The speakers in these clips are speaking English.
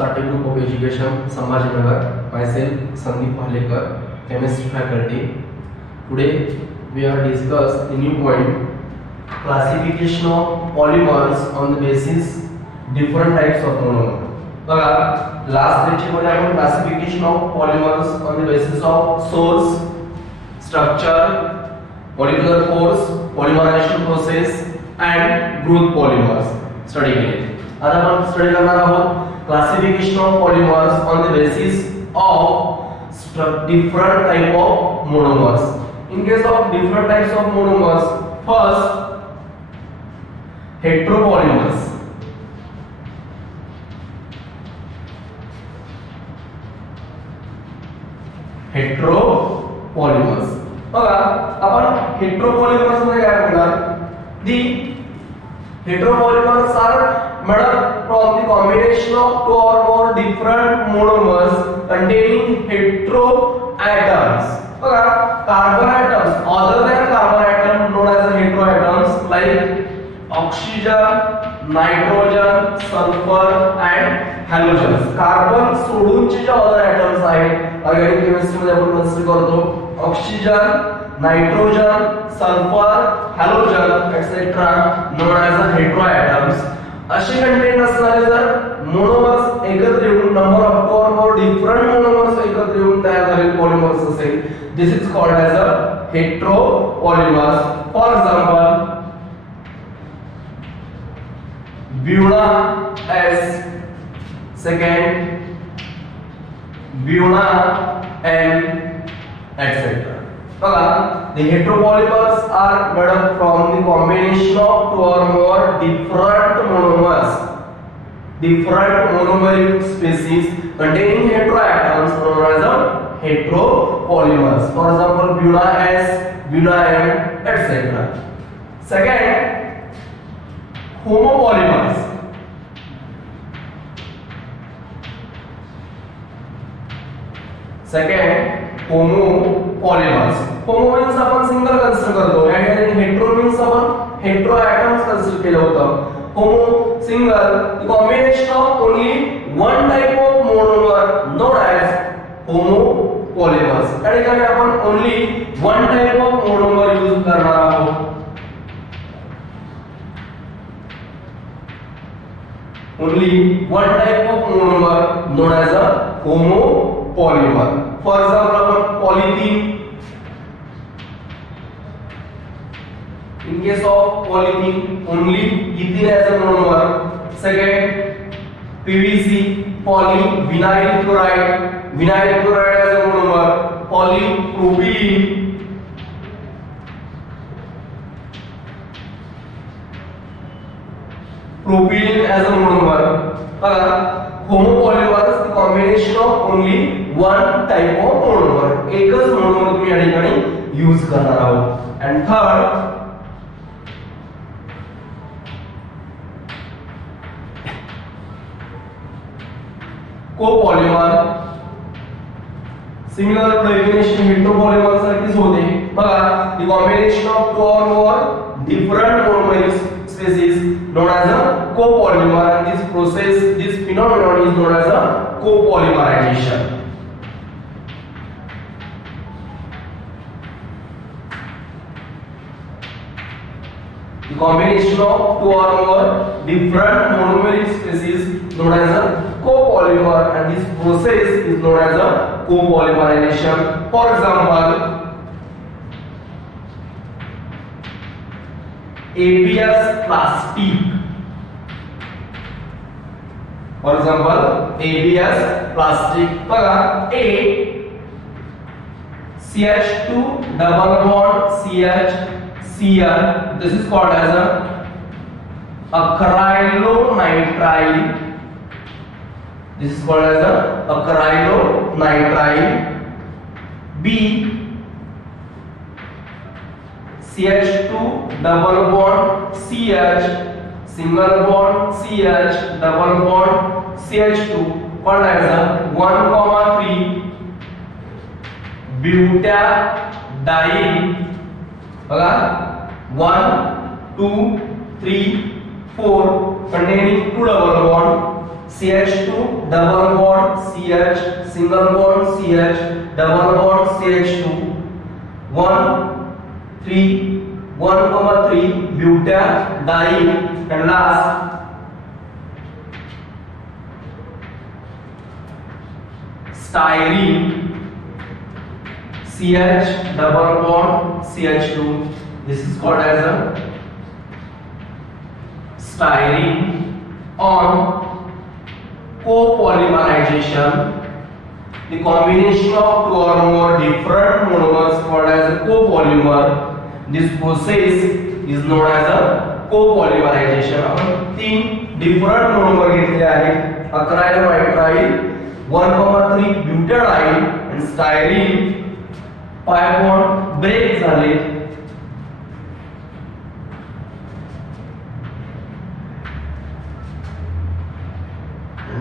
Sate Group of Education, Sambhajinagar. Myself, Sandeep Pahlekar, Chemistry Faculty. Today we are discuss the new point, classification of polymers on the basis different types of monomer. बघा last lecture मध्ये आपण classification of polymers on the basis of source, structure, molecular force, polymerization process and group polymers study केले. आता आपण study करणार आहोत classification of polymers on the basis of different type of monomers. In case of different types of monomers, first heteropolymers. Heteropolymers. बघा आपण हेटेरोपॉलिमर्स मध्ये काय बोलणार? दी heteropolymers are made up from the combination of two or more different monomers containing heteroatoms. बघा carbon atoms other than carbon atom known as heteroatoms like oxygen, nitrogen, sulfur and halogens. Carbon सोडूनचे जे other atoms आहेत organic chemistry मध्ये आपण consider करतो oxygen, nitrogen, sulphur, halogen etcetera known as a heteroatoms. असे कंटेंट असणारे जर मोनोमर्स एकत्र येऊन नंबर ऑफ टू और मोर डिफरंट मोनोमर्स एकत्र येऊन तयार झालेले पॉलिमर्स असेल, this is called as a heteropolymers. For example Buna S, second Buna N etc. The heteropolymers are made up from the combination of two or more different monomers, different monomeric species containing heteroatoms known as a heteropolymers. For example, buna S, buna M, etc. Second, homopolymers. Second, homopolymers. Homo means आपण single consider करतो आणि hetero means आपण hetero atoms consider केलं होतं. Homo single, the combination of only one type of monomer known as homopolymers. त्या ठिकाणी आपण only one type of monomer use करणार आहोत. Only one type of monomer known as a homopolymer. For example, आपण polythene. In case of polythene, only ethene as a monomer. Second, PVC, polyvinyl chloride, vinyl chloride as a monomer. Polypropylene, propylene as a monomer. Homopolymers, the combination of only one type of monomer. एकच monomer तुम्ही या ठिकाणी use करणार आहोत. And third, copolymer. Similar definition heteropolymer सारखीच होते. बघा the combination of two or more different monomeric species known as a copolymer, and this process, this phenomenon is known as a copolymerization. The combination of two or more different monomeric species known as a copolymer, and this process is known as a copolymerization. For example, ABS plastic. For example, ABS plastic. बघा A CH2 double bond CH Cl. This is called as a acrylonitrile. This is called as a acrylonitrile. B CH2 double bond CH, single bond CH, double bond CH2, called as a 1,3 butadiene. बघा 1, 2, 3, 4 containing two double bond CH2 double bond CH, single bond CH, double bond CH2, 1 3 1,3 butadiene, and last styrene CH double bond CH2. This is called as a styrene. On copolymerization, the combination of two or more different monomers called as a copolymer. This process is known as a copolymerization. आपण तीन different monomer घेतले आहेत, acrylonitrile, 1,3 butadiene and styrene. pi bond break झाले,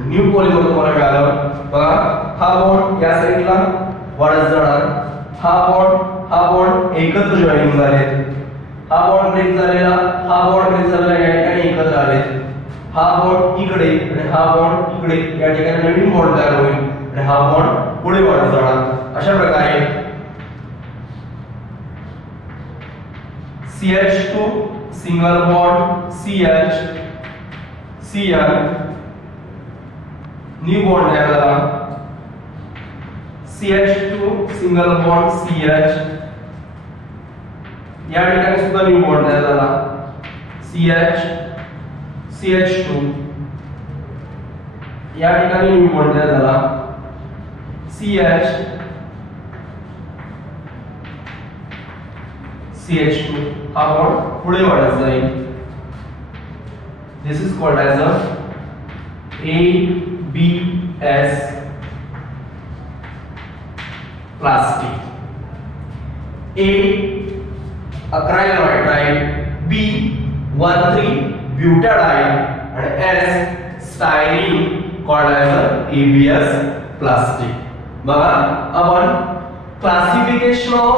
new polymer तुम्हाला मिळालं. बघा हा bond या साइडला वाढत जाणार, हा बॉन्ड एकत्र जॉईनिंग झाले, हा बॉन्ड ब्रेक झालेला, हा बॉन्ड ब्रेक झालेला, या ठिकाणी एकत्र आले, हा बॉन्ड इकडे आणि हा बॉन्ड इकडे, या ठिकाणी नवीन बॉन्ड तयार होईल आणि हा बॉन्ड पुढे वाढत जाणार. अशा प्रकारे CH2 single bond CH Cl new bond तयार झाला, CH2 सिंगल बॉन्ड CH, या ठिकाणी सुद्धा न्यू बॉन्ड तयार झाला, CH CH2, या ठिकाणी न्यू बॉन्ड तयार झाला, CH CH2. हा बॉन्ड पुढे वाढत जाईल. This is called as a ABS plastic. A acryl nitride, B 1,3 butadiene and S styrene called as a ABS plastic. बघा आपण classification of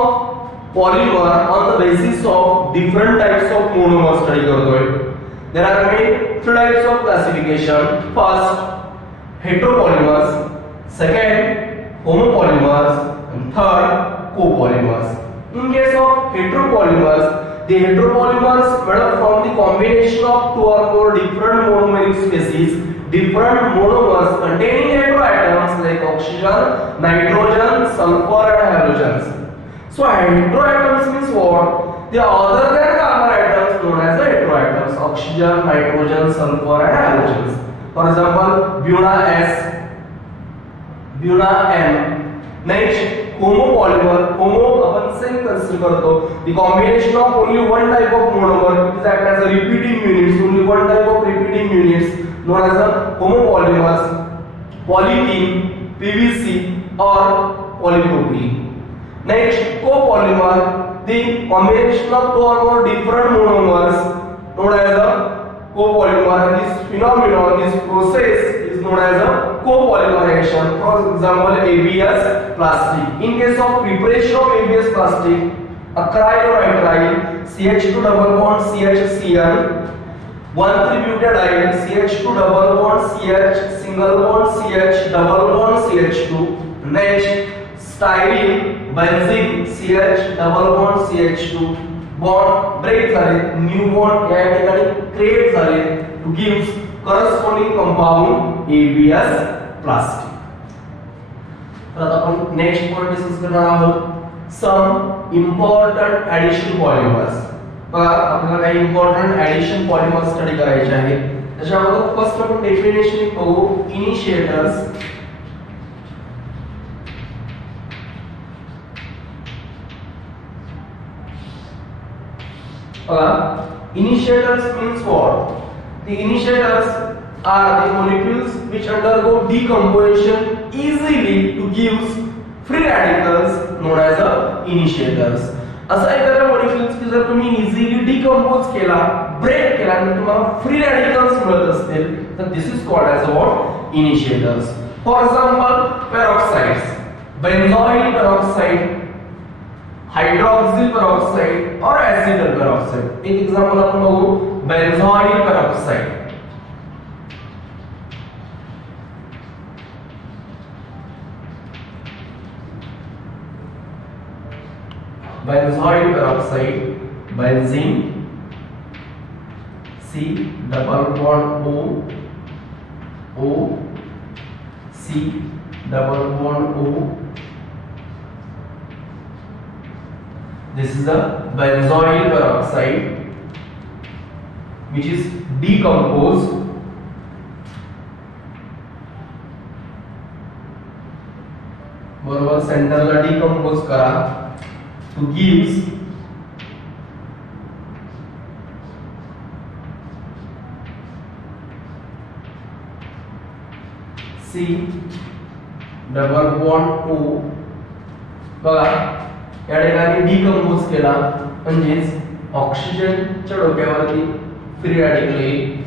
polymer on the basis of different types of monomer study करतोय. There are many types of classification. First, heteropolymers. Second, homopolymers. And third, copolymers. In case of heteropolymers, the heteropolymers made up from the combination of two or more different monomeric species, different monomers containing heteroatoms like oxygen, nitrogen, sulfur, and halogens. So heteroatoms means what? They are other than carbon atoms known as the heteroatoms: oxygen, nitrogen, sulfur, and halogens. For example, buna S, buna N. Next, homopolymer. Homo upon same consider करतो. The combination of only one type of monomer, it is act as a repeating units. Only one type of repeating units known as the homopolymers. Polythene, PVC, or polypropylene. Next, copolymer, the combination of two or more different monomers known as a copolymer. This phenomenon, this process is known as a copolymerization. For example, ABS plastic. In case of preparation of ABS plastic, acryl nitrile, CH2 double bond CHCl, 1,3 butadiene, CH2 double bond CH, single bond CH, double bond CH2. Next, styrene, benzene, CH, double bond CH2, bond break झाले, new bond या ठिकाणी create झाले to give corresponding compound ABS plastic. तर आता आपण next point discuss करणार आहोत, some important addition polymers. बघा आपल्याला काही important addition polymers स्टडी करायचे आहे. त्याच्यामध्ये फर्स्ट आपण डेफिनेशन बघू, initiators. Initiators means what? The initiators are the molecules which undergo decomposition easily to give free radicals known as the initiators. असा एखादा molecules की जर तुम्ही easily decompose केला, break केला आणि तुम्हाला free radicals मिळत असतील तर this is called as what? Initiators. For example, peroxides, benzoyl peroxide, hydroxyl peroxide और एसिटल पेरोक्साइड. एक एग्जांपल आपण बघू, बेंझोइल peroxide. benzoyl peroxide, benzene, C double bond O, O, C double bond O. This is the benzoyl peroxide which is decomposed बरोबर सेंटरला decompose करा to gives C double bond O बघा या ठिकाणी decompose केला म्हणजेच ऑक्सिजनच्या डोक्यावरती फ्री रॅडिकल येईल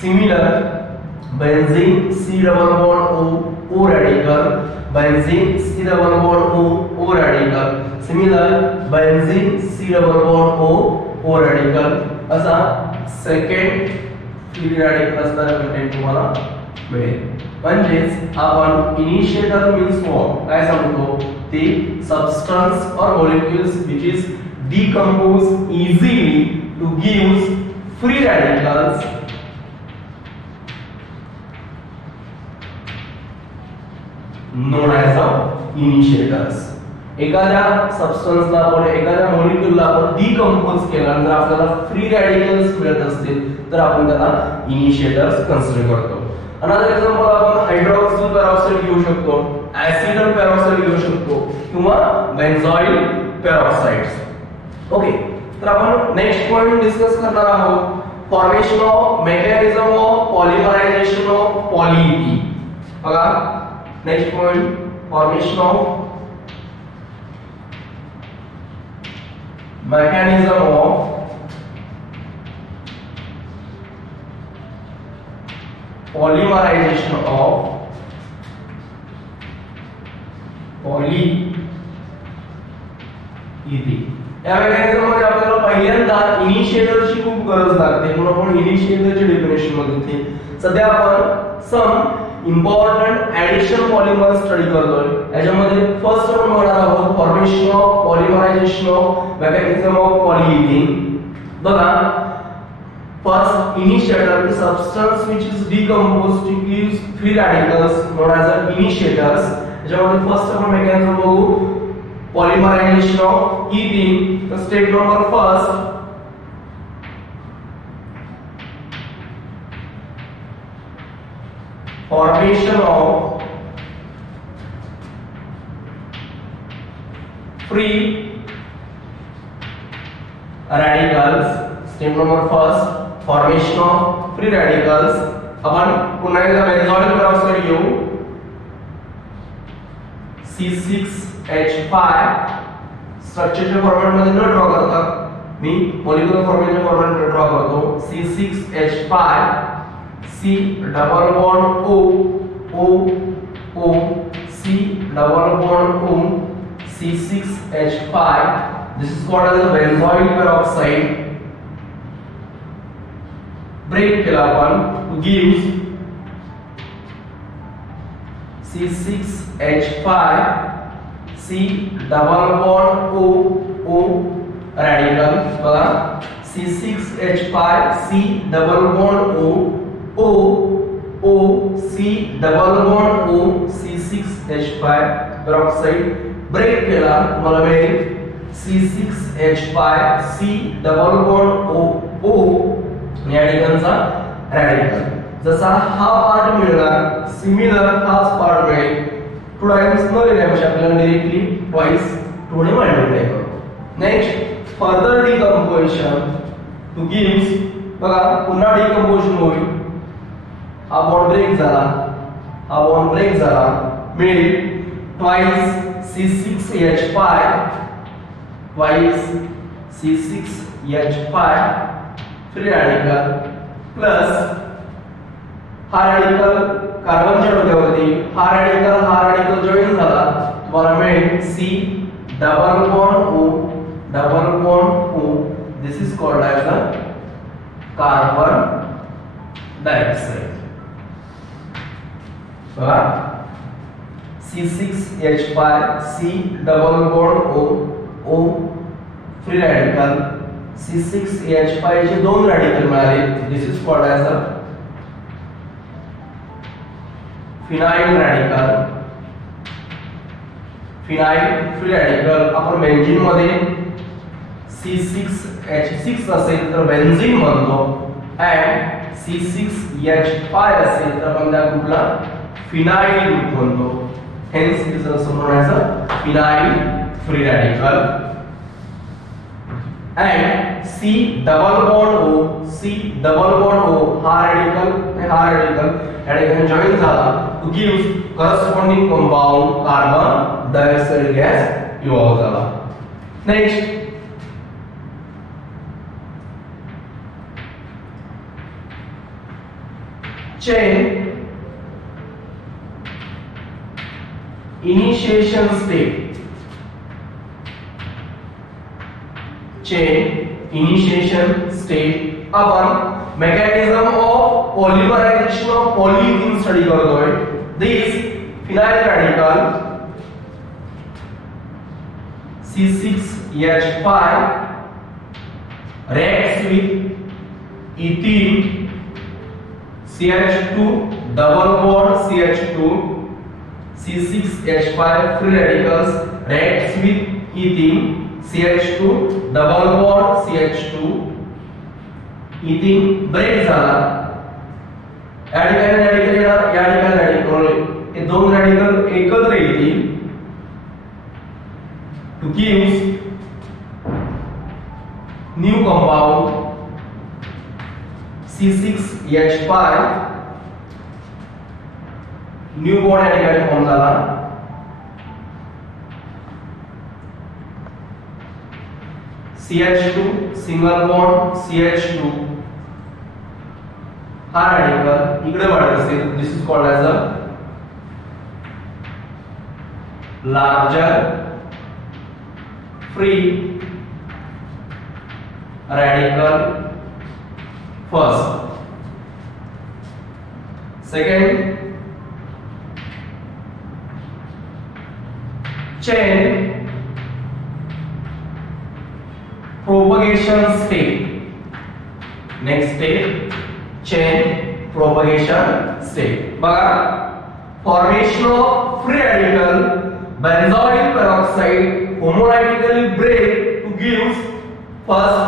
similar benzene C double bond O O radical benzene C double bond O O radical similar benzene C double bond O O radical असा second free radical असणारा कंटेंट तुम्हाला मिळेल म्हणजेच आपण इनिशिएटर मीन्स व्हॉट काय सांगतो ते सबस्टन्स और molecules which is decompose easily to gives free radicals known as initiators. एखाद्या सबस्टन्सला आपण एखाद्या मॉलिक्युलला आपण डिकंपोज केला जर आपल्याला फ्री रॅडिकल्स मिळत असतील तर आपण त्याला इनिशिएटर्स कन्सिडर करतो. अनदर एक्झाम्पल आपण हायड्रॉक्सिल पेरॉक्साइड घेऊ शकतो, ऍसिडल पेरॉक्साइड घेऊ शकतो किंवा बेंझॉइल पेरॉक्साइड्स. ओके, तर आपण नेक्स्ट पॉइंट डिस्कस करणार आहोत formation of mechanism of polymerization of polyethene. बघा next point formation of mechanism of polymerization of polyethylene. या मेकॅनिझम मध्ये आपल्याला पहिल्यांदा इनिशिएटरची खूप गरज लागते म्हणून आपण इनिशिएटरची डेफिनेशन बघितली. सध्या आपण some important addition polymer study करतोय. याच्यामध्ये फर्स्ट आपण बघणार आहोत formation of polymerization of mechanism of polyethene. बघा first initiator the substance which is decomposed to gives free radicals known as initiators. याच्यामध्ये फर्स्ट आपण मेकॅनिझम बघू पॉलिमरायझेशन ऑफ इथीन. तर step number first formation of free radicals. Step number first formation of free radicals. आपण पुन्हा एकदा बेंझॉइल peroxide घेऊ C6H5 स्ट्रक्चरच्या format मध्ये न ड्रॉ करता मी मॉलिक्युलर फॉर्मॅटच्या फॉर्मॅट मध्ये ड्रॉ करतो. C6H5 C double bond O O O C double bond O C6H5. This is called as a benzoyl peroxide. Break केला आपण to gives C6H5 C double bond O O radical. बघा C6H5 C double bond O O O C double bond O C6H5 peroxide break केला मला मिळेल C6H5 C double bond O O या ठिकाणचा radical. जसा हा पार्ट मिळणार similar हाच पार्ट मिळेल. टू टाइम्स न लिहिण्यापेक्षा आपल्याला डायरेक्टली ट्वाइस 2 ने मल्टिप्लाय करू. Next further decomposition to gives. बघा पुन्हा डिकंपोजिशन होईल. हा बॉन्ड ब्रेक झाला मिळेल twice C6H5 twice C6H5 free radical plus हा रॅडिकल कार्बनच्या डोक्यावरती हा रॅडिकल जॉइन झाला तुम्हाला मिळेल C double bond O. This is called as the carbon dioxide. बघा C6H5 C double bond O free radical C6H5 चे दोन रॅडिकल मिळाले. This is called as a phenyl radical. Phenyl free radical आपण benzene मध्ये C6H6 असेल तर benzene म्हणतो and C6H5 असेल तर आपण त्या ग्रुपला फिनाइल ग्रुप म्हणतो. hence it is also known as a phenyl free radical. and C double bond O हा radical या ठिकाणी जॉइन झाला to give corresponding compound carbon dioxide gas evolve झाला. next chain initiation state. Upon mechanism of polymerization of polyethylene study करतोय. this phenyl radical C6H5 reacts with ethene CH2 double bond CH2. C6H5 free radicals reacts with ethene CH2 double bond CH2. ethene break झाला. या ठिकाणी radical येणार, या ठिकाणी radical, हे दोन radical एकत्र येतील to give new compound C6H5. New bond या ठिकाणी फॉर्म झाला. CH2 सिंगल बॉन्ड CH2 हा रॅडिकल इकडे वाढत असेल. This is called as a larger free radical first. Second chain propagation state. next state chain propagation state. बघा formation of free radical benzoyl peroxide homolytically break to give first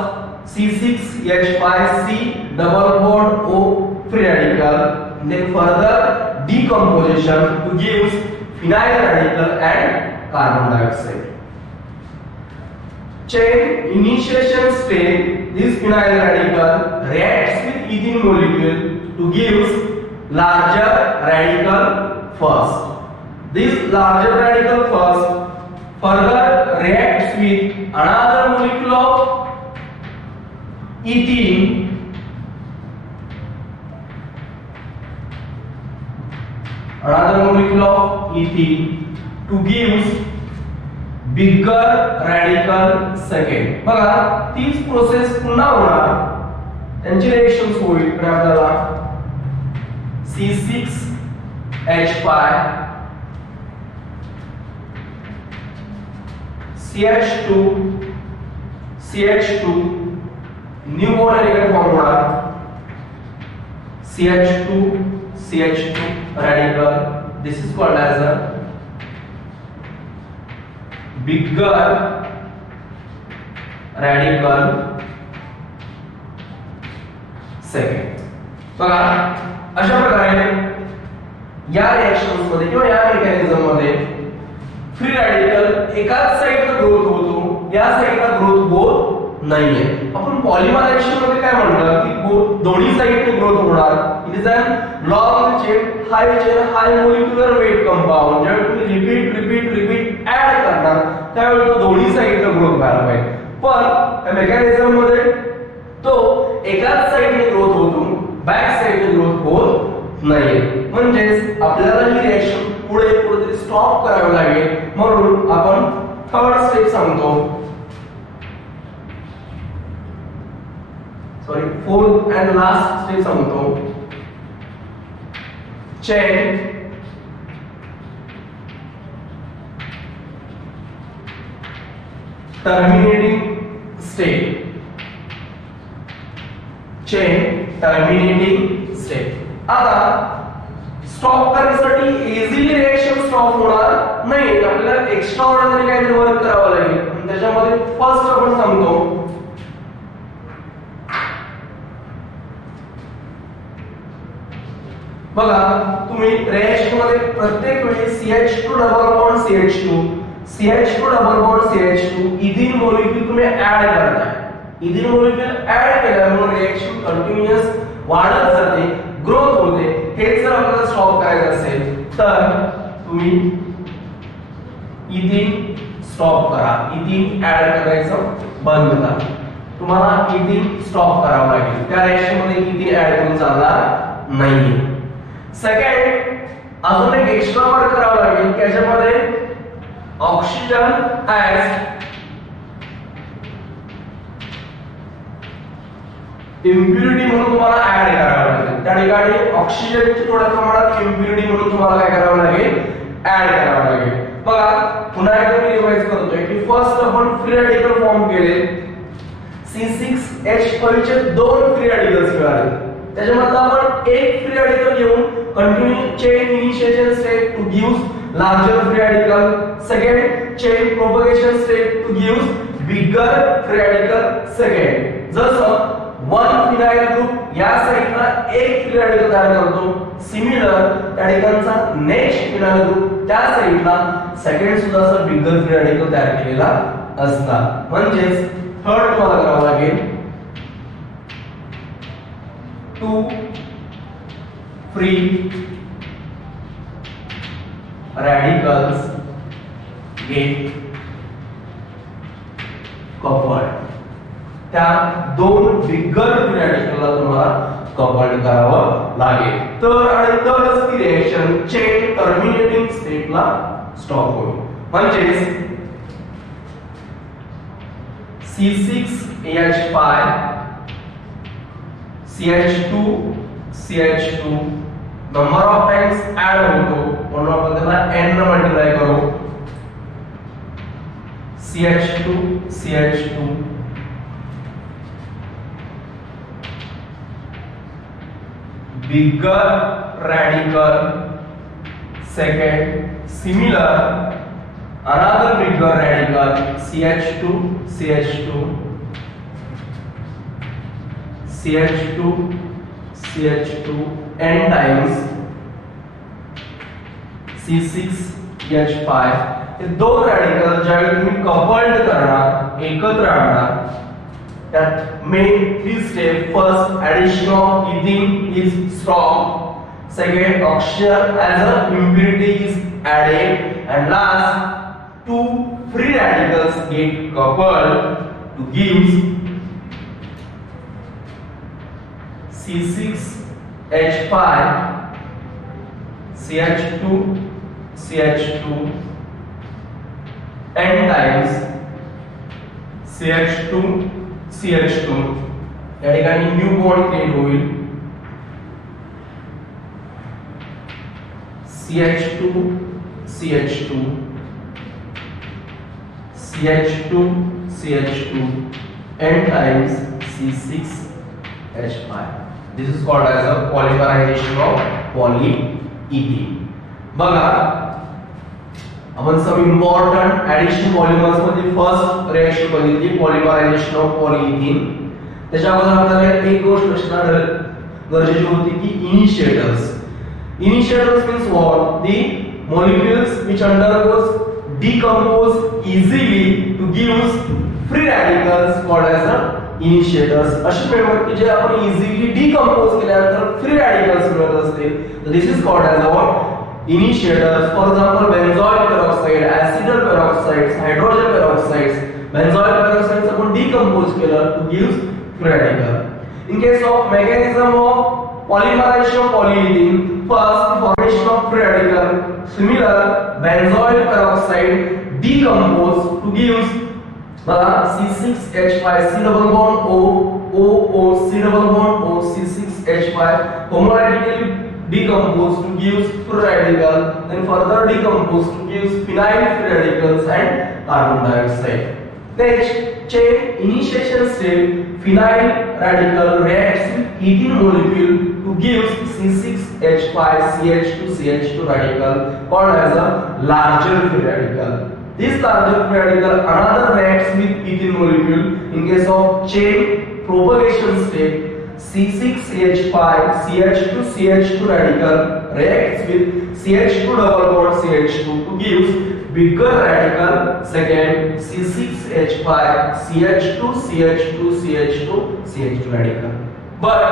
C6H5C double bond O free radical, then further decomposition to give phenyl radical and carbon dioxide. chain initiation state, this phenyl radical reacts with ethene molecule to give larger radical first. This larger radical first further reacts with another molecule of ethene to give bigger radical second. बघा तीच process पुन्हा होणार, त्यांची reactions होईल. पण आपल्याला C6H5 CH2 new bond radical form होणार. CH2 radical, this is called as a bigger radical second. बघा अशा प्रकारे या रिएक्शन्स मध्ये किंवा या मेकॅनिझम मध्ये फ्री रॅडिकल एकाच साइडला ग्रोथ होतो, या साइडला ग्रोथ होत नाहीये. आपण पॉलिमरायझेशन मध्ये काय म्हणतो की दोन्ही साइडने ग्रोथ होणार. It is an long chain high molecular weight compound. जेव्हा तुम्ही रिपीट ऍड करणार त्यावेळी तो दोन्ही साइडला ग्रोथ व्हायला पाहिजे. पण या मेकॅनिझम मध्ये तो एकाच साइडने ग्रोथ होतो, बॅक साइडने ग्रोथ होत नाहीये. म्हणजेच आपल्याला ही रिएक्शन पुढे कुठेतरी स्टॉप करावी लागेल. म्हणून आपण थर्ड स्टेप सांगतो, sorry fourth and last step सांगतो. Chain terminating state, chain terminating state. आता स्टॉप करण्यासाठी इझिली रिएक्शन स्टॉप होणार नाही, आपल्याला एक्स्ट्रा ऑर्डिनरी काहीतरी वर्क करावं लागेल. त्याच्यामध्ये फर्स्ट आपण सांगतो बघा, तुम्ही रिएक्शन मध्ये प्रत्येक वेळी CH2 double bond CH2 CH2 double bond CH2 ethene molecule तुम्ही ऍड करताय. इथीन मॉलिक्यूल ऍड केल्यामुळे रिएक्शन कंटिन्यूअस वाढत जाते, ग्रोथ होते. हेच जर आपल्याला स्टॉप करायचं असेल तर तुम्ही इथीन स्टॉप करा, इथीन ऍड करायचं बंद करा. तुम्हाला इथीन स्टॉप करावं लागेल, त्या रिएक्शन मध्ये इथीन ऍड करून चालणार नाही. सेकंड, अजून एक एक्स्ट्रा वर्क करावं लागेल, त्याच्यामध्ये ऑक्सिजन ऍज इम्प्युरिटी म्हणून तुम्हाला ऍड करावं लागेल. त्या ठिकाणी ऑक्सिजनची थोड्या प्रमाणात इम्प्युरिटी म्हणून तुम्हाला काय करावं लागेल, ऍड करावं लागेल. बघा, पुन्हा एकदा मी रिवाइज करतोय की फर्स्ट आपण फ्री रॅडिकल फॉर्म केले. C6H5 चे दोन फ्री रॅडिकल्स मिळाले. त्याच्यामध्ये आपण एक फ्री रॅडिकल घेऊन continue chain initiation step to gives larger free radical. Second, chain propagation step to gives bigger free radical. Second, जसं वन फिनाइल ग्रुप या साइडला एक फ्री रॅडिकल तयार करतो, सिमिलर त्या ठिकाणचा नेक्स्ट फिनाइल ग्रुप त्या साइडला सेकंड सुद्धा असं बिगर फ्री रॅडिकल तयार केलेला असतात. म्हणजेच थर्ड तुम्हाला करावं लागेल, two free radicals get coupled. त्या दोन बिगर फ्री रॅडिकलला तुम्हाला कपल्ड करावं लागेल, तर आणि तरच ती रिएक्शन चेन टर्मिनेटिंग स्टेटला स्टॉप होईल. म्हणजेच C6H5 CH2 CH2 number of times add होतो, म्हणून आपण त्याला n ने मल्टिप्लाय करू. CH2 CH2 bigger radical. Second, similar, another bigger radical, CH2 CH2 CH2 CH2 n times C6H5. हे दोन रॅडिकल ज्यावेळी तुम्ही कपल्ड करणार, एकत्र आणणार, that main three step. First, addition of ethene is strong. Second, oxygen as a impurity is added, and last, two free radicals get coupled to give C6H5 CH2 CH2 n times CH2 CH2. या ठिकाणी new bond create होईल. CH2 CH2 CH2 CH2 n times C6H5. This is called as a polymerization of polyethene. बघा, आपण सब important addition polymers मध्ये first reaction बघितली, पॉलिमरायझेशन of पॉलिइथीन. त्याच्याबद्दल आपल्याला एक गोष्ट असणार गरजेची होती की initiators. Initiators means what? The molecules which undergoes decompose easily to give free radicals called as the initiators. अशी मेंबर की जे आपण इझिली डिकंपोज केल्यानंतर फ्री रॅडिकल्स मिळत असतील, तर this is called as what? Initiators. For example, benzoyl peroxide, acidyl peroxides, hydrogen peroxides. Benzoyl peroxides आपण decompose केलं to give free radical. In case of mechanism of polymerization of polyethylene, first formation of free radical. Similar, benzoyl peroxide decompose to give C6H5, C double bond O, O, O, C double bond O, C6H5 homoradically decompose to give free radical, then further decompose to give phenyl free radicals and carbon dioxide. Next, check initiation step. Phenyl radical reacts with ethene molecule to give C6H5CH2CH2 radical called as a larger free radical. This larger free radical another reacts with ethene molecule. In case of chain propagation step, C6H5CH2CH2 radical reacts with CH2 double bond CH2 to give bigger radical second C6H5CH2CH2CH2CH2 radical. But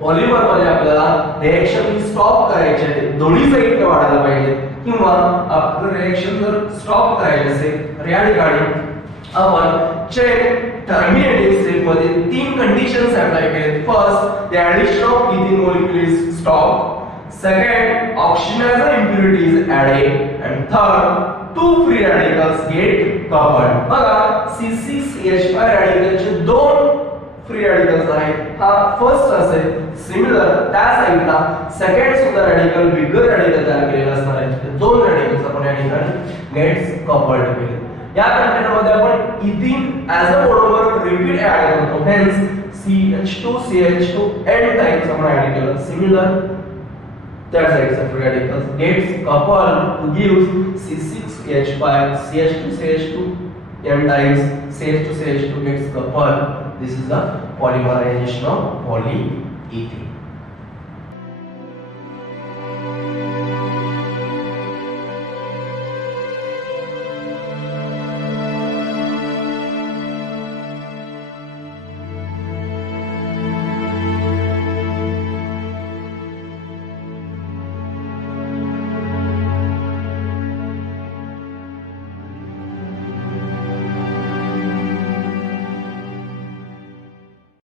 polymer मध्ये आपल्याला reaction stop करायचे आहे, दोन्ही साइडने वाढायला पाहिजे किंवा आपलं reaction जर स्टॉप करायचे असेल या ठिकाणी आपण चेक टर्मिनेटिंग स्टेप मध्ये तीन कंडिशन्स अप्लाय केले. First, the addition of ethene molecule is stop. Second, oxidizer impurity is added. And third, two free radicals get coupled. बघा C6H5 रॅडिकलचे दोन फ्री रॅडिकल्स आहेत. हा फर्स्ट असेल सिमिलर त्या साइडला सेकंड सुद्धा रॅडिकल बिगर रॅडिकल तयार केलेला असणार आहे. ते दोन रॅडिकल्स आपण या ठिकाणी गेट्स कपल्ड केले. या कंटेनर मध्ये आपण ethene as a monomer repeat add करतो. हेन्स CH2CH2 n टाइम्स आपण ऍड केलं. Similar that sides of radicals gets coupled to give C6H5CH2CH2 n times CH2CH2 gets coupled. This is the polymerization of polyethylene.